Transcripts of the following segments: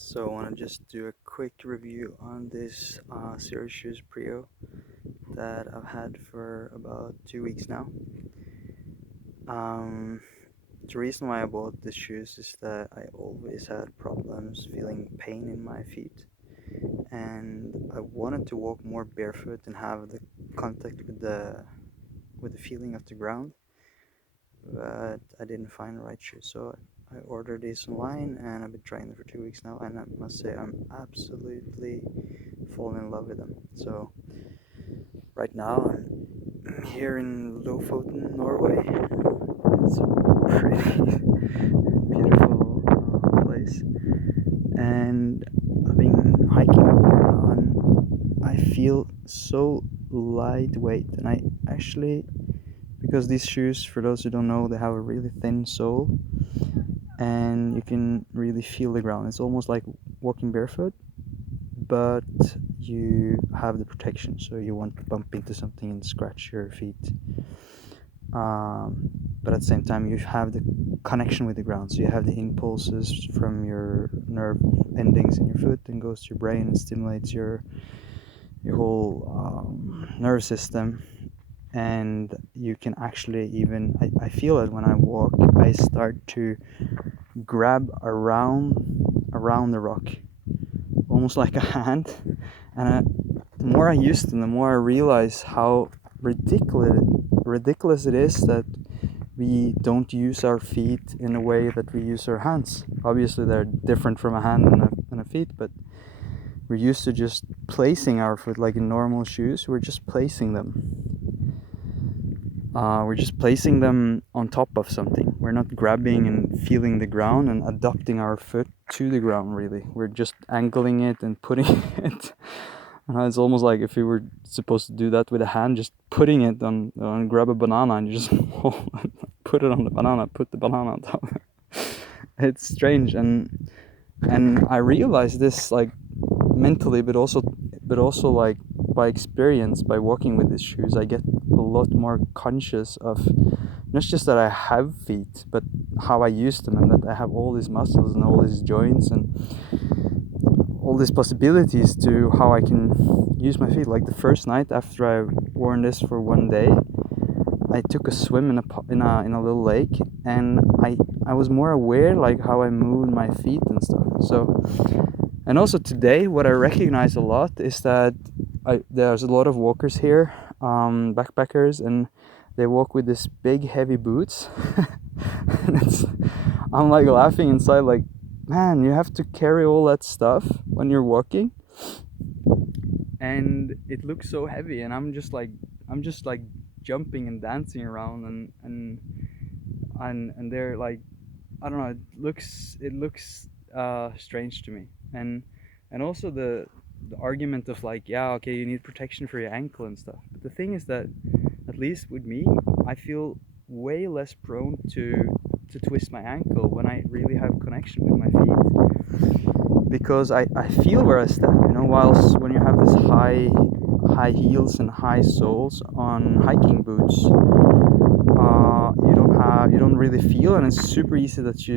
So I want to just do a quick review on this Xero Shoes Prio that I've had for about 2 weeks now. Um, the reason why I bought these shoes is that I always had problems feeling pain in my feet, and I wanted to walk more barefoot and have the contact with the feeling of the ground, but I didn't find the right shoes. So I ordered these online and I've been trying them for 2 weeks now, and I must say I'm absolutely fallen in love with them. So right now I'm here in Lofoten, Norway. It's a pretty beautiful place, and I've been hiking up here now, and I feel so lightweight. And I actually, because these shoes, for those who don't know, they have a really thin sole, and you can really feel the ground. It's almost like walking barefoot, but you have the protection, so you won't bump into something and scratch your feet. But at the same time, you have the connection with the ground, so you have the impulses from your nerve endings in your foot and goes to your brain and stimulates your whole nerve system. And you can actually even, I feel it when I walk, I start to grab around the rock, almost like a hand. And the more I use them, the more I realize how ridiculous it is that we don't use our feet in a way that we use our hands. Obviously they're different from a hand and a feet, but we're used to just placing our foot like in normal shoes. We're just placing them. We're just placing them on top of something. We're not grabbing and feeling the ground and adapting our foot to the ground, really. We're just angling it and putting it. It's almost like if you were supposed to do that with a hand, just putting it on grab a banana and you just put it on the banana, put the banana on top. It's strange, and I realized this like mentally, but also like by experience, by walking with these shoes, I get a lot more conscious of not just that I have feet, but how I use them, and that I have all these muscles and all these joints and all these possibilities to how I can use my feet. Like the first night after I worn this for one day, I took a swim in a little lake, and I was more aware like how I moved my feet and stuff. So, and also today, what I recognize a lot is that there's a lot of walkers here, backpackers, and they walk with this big heavy boots. And I'm like laughing inside, like, man, you have to carry all that stuff when you're walking, and it looks so heavy, and I'm just like jumping and dancing around, and they're like, I don't know, it looks strange to me, and also the argument of like, yeah, okay, you need protection for your ankle and stuff, but the thing is that at least with me, I feel way less prone to twist my ankle when I really have connection with my feet, because I feel where I step, whilst when you have this high heels and high soles on hiking boots, you don't really feel, and it's super easy that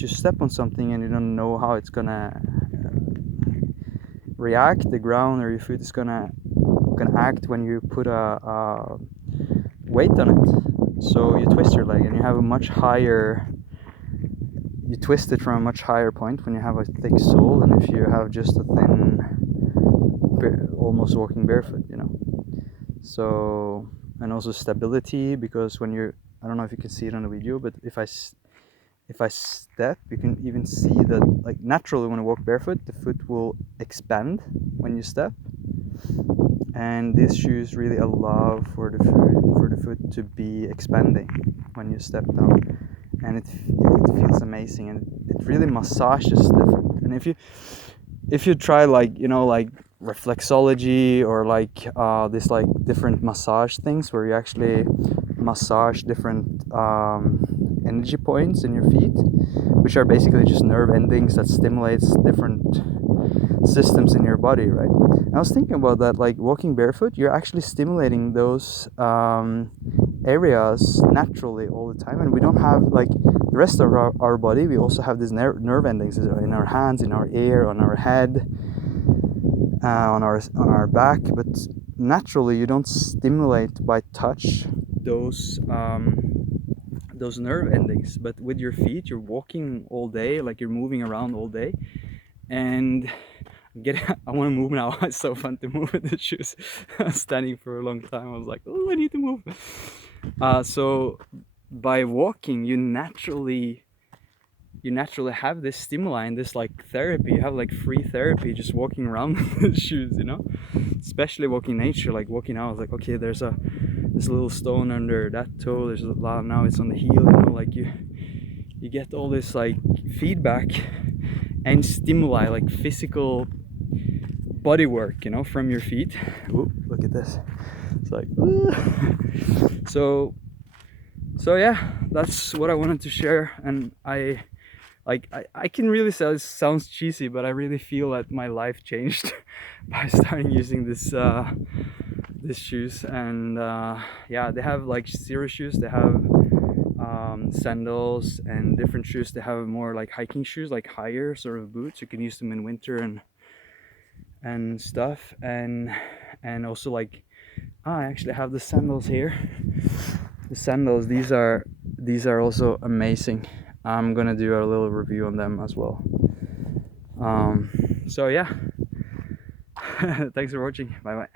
you step on something and you don't know how it's gonna react, the ground or your foot is gonna act when you put a weight on it. So you twist your leg and you have you twist it from a much higher point when you have a thick sole, and if you have just a thin, almost walking barefoot, So, and also stability, because when you're, I don't know if you can see it on the video, but if I step, you can even see that, like, naturally when you walk barefoot, the foot will expand when you step, and these shoes really allow for the foot to be expanding when you step down, and it feels amazing, and it really massages the foot. And if you try like reflexology or like this like different massage things where you actually massage different energy points in your feet, which are basically just nerve endings that stimulates different systems in your body, right? And I was thinking about that, like walking barefoot, you're actually stimulating those areas naturally all the time, and we don't have like the rest of our body, we also have these nerve endings in our hands, in our ear, on our head, on our back. But naturally, you don't stimulate by touch those nerve endings. But with your feet, you're walking all day, like you're moving around all day, and I want to move now. It's so fun to move with the shoes. Standing for a long time, I was like, oh, I need to move. So by walking, you naturally have this stimuli and this like therapy. You have like free therapy just walking around with shoes, you know. Especially walking nature, like walking out. I was like, okay, there's this little stone under that toe. There's a lot. Now it's on the heel, you know. Like you get all this like feedback and stimuli, like physical body work, you know, from your feet. Ooh, look at this. It's like so yeah, that's what I wanted to share. And I can really say it sounds cheesy, but I really feel that my life changed by starting using this shoes. And yeah, they have like Xero shoes, they have sandals and different shoes. They have more like hiking shoes, like higher sort of boots. You can use them in winter and stuff. And also like I actually have the sandals here. The sandals, these are also amazing. I'm gonna do a little review on them as well. So yeah, thanks for watching. Bye bye.